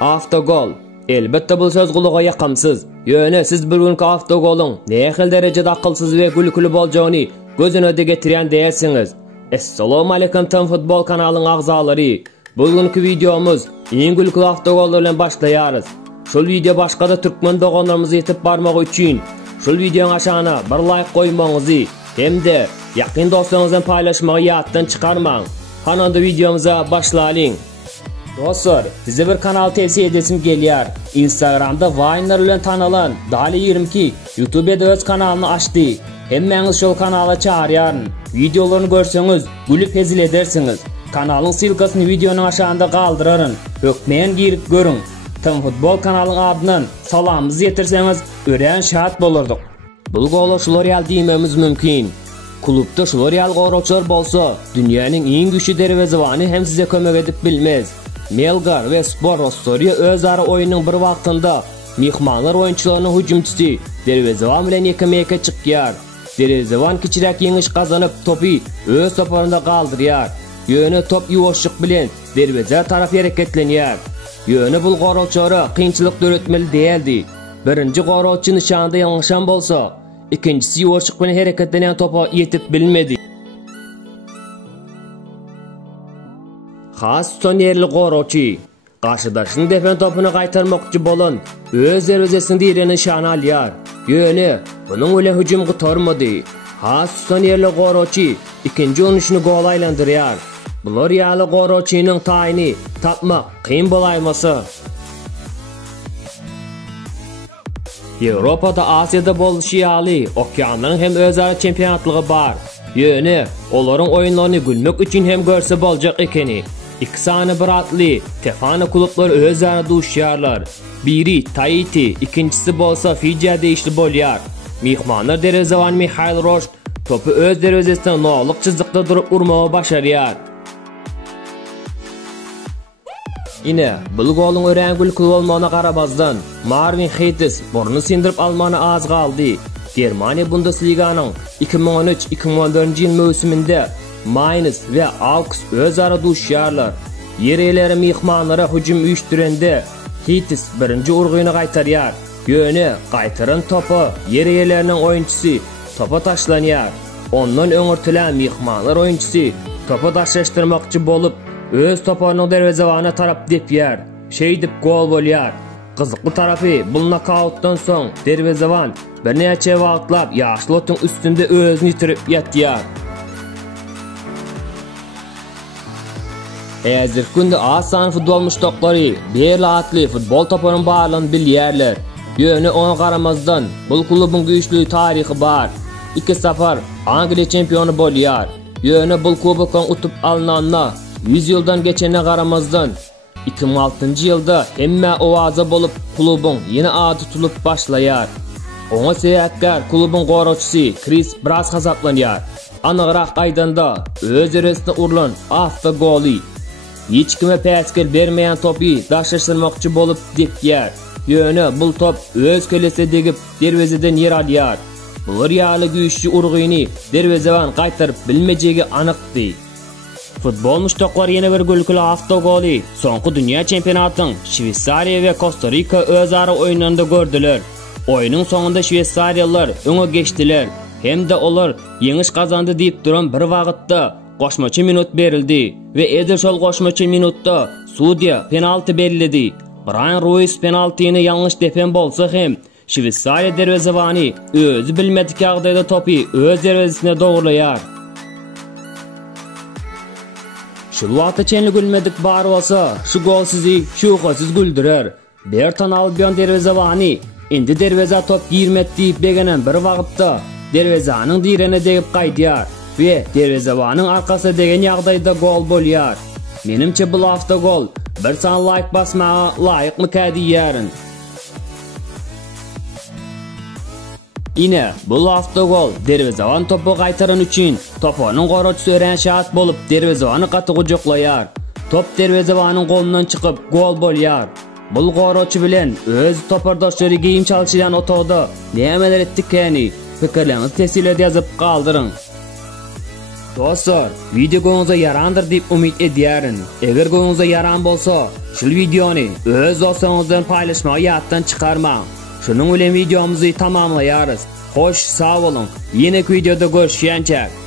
Avtogol. Elbette bu söz kulağa yakamsız. Yöne siz bir günkü avtogolun ne xil derecede akılsız ve gülkülü bolacağını göz önüne getiren değilsiniz. Assalamu alaikum Tam Futbol kanalının ağzaları. Bugünkü videomuz en gülkülü avtogollarla başlayarız. Şol video başka da Türkmen doğanlarımızı yetip barmak için şol videonun aşağına bir like koymanızı hem de yakın dostlarınızla paylaşmayı yattan çıkarmayın. Hananda videomuza başlayalım. Dostlar, size bir kanal tavsiye edesim geliyor. Instagram'da Vayner ile tanılan Dali 22 YouTube'da öz kanalını açtı. Hemmeniz şol kanala çağırın. Videolarını görseniz gülüp hezil edersiniz. Kanalın silkasını videonun aşağında kaldırın. Hökmeyen girip görün. Tam Futbol kanalının adından salamımızı yetirseniz ören şahat bolurduk. Bu golu L'Oreal dememiz mümkün. Kulüpte L'Oreal qoruqçular bolsa, dünyanın en güçlü dervezivani hem size kömek edip bilmez. Melgar ve Spor Rostoria özarı oyunun bir vaktında mihmanlar oyuncularının hücumçusu dervezivan bilen yekemeyeke çıkıyor. Dervezivan kiçirek yeniş kazanıp topu öz toparında kaldırıyor. Yönü top yuvoşluk bilen dervezer taraf hareketleniyor. Yönü bul qoruqçuları qiyinchilik öğretmeli değildi. Birinci qoruqçu nişanında yanlışan bolsa, ikincisi yuvoşluk bilen hareketlenen topa yetip bilmedi. Xas tutan yerli qoruqçu qarşıdaşının defen topunu qaytarmoqçı bolan öz dervezesini direni şanı alıyor. Yönü bunun öyle hücum qıtarmadı. Xas tutan yerli qoruqçu ikinci oluşunu gol aylandırıyor. L'Oreal qoruqçunun tayini tapmaq qiyin bolayması. Avrupa'da, Asya'da bolşiyalı okyanların hem özarı çempionatlığı var. Yönü onların oyunlarını gülmek için hem görse bolacak ekeni. İkisani bir atlı, tefane kulüpleri özarı duşyarlar. Biri Tahiti, ikincisi bolsa Fiji'de işli bolyor. Mihmanlar dervezivan Mikhail Roşt topu öz dervezesinden noğluk çizikte durup urmağı başarıyor. Yine bu golun ören gülkülü olmağına qaramazdan Marvin Hittis burnu sindirip almanı az kaldı. Germania Bundesliga'nın 2013-2014 yıl mevsiminde Mainz ve Augsburg özarı duşyarlar. Yereleri mihmanlara hücum uyuşturende Hittis birinci urguyunu qaytarıyor. Yönü qaytarın topu yerelerinin oyuncusu topa taşlanıyor. Ondan öngörtülen mihmanlar oyuncusu topa taşlaştırmakçı bolup öz toparının dervezivana taraf depyer. Dip gol bolyor. Kızıklı tarafı bu knockout'tan son dervezivan bir neçe vaqtlap yaşlı otun üstünde özünü yitirip yatıyor. Hazır günde asan futbol muştaqları bir atlı futbol topunun bağlılığını bilýärler. Yönü ona qaramazdan bu klubun güçlü tarihi var. 2-0 Angliya çempionu bolýar. Yönü bu kubokdan utup alınanla 100 yıldan geçene qaramazdan 2006 yılda emme ovaza bolup klubun yeni adı tutulup başlayar. Ona seyahatkar klubun qoruqçusu Chris Brass hasaplanıyor. Anıqraq aydanda öz eresine urulan avtogoli hiç kime peskel vermeyen topu daşlaştırmakçı bolup depyer. Yönü bu top öz kelese degip dervezeden yer alıyor. Bu riyali güçlü urguyunu dervezevan qaytarıp bilmeceği anıqdı. Futbol muştaqları yeni bir gülkülü avtogoli soňky dünya çempionatının Şveysariya ve Costa Rica özarı oyunlarında gördüler. Oyunun sonunda Şveysariyalılar öňe geçtiler. Hem de olar yeňiş kazandı deyip duran bir wagtda qoşmaçy minut berildi ve eder şol qoşmaçy minutda Suudiya penalty belirledi. Brian Ruiz penaltyny yanlış defen bolsa hem Şveysariya dervezivani özü bilmedik ýagdaýda topu öz dervezesine dogurlaýar. Şu wagtda çenli gülmedik bar bolsa, şu gol sizi şuhasiz güldürer. Bertan Albion dervezivani indi derveza top 20 metre deyip begenen bir wagtda dervezanyň direne degip gaýdýar ve dervezanyň arkasy degen ýagdaýda gol bolýar. Menimçe bu avtogol bir san like basmağa laýykmy kädiýärin. Yine bu avtogol dervezavan topu qaytaran üçün topunun qoruqçusu ören şahat bolup dervezavany qaty gujoklaýar. Top dervezavanyň golundan çıkıp gol bolýar. Bu qoruqçu bilen öz topardaşlary giyim çalşylan otogda nämeler etdikeni pikirlerinizi tesirlerde yazıp kaldırın. Dostlar, video goňuňyza yarandyr diýip umyt edýärin. Eger goňuňyza yaran bolsa, şol videony öz dostuňyzdan paýlaşmagy ýatdan çykarmaň. Şunuň bilen videomuzy tamamlaýarys. Hoş, sağ olun. Yeni videoda görüşýänçä.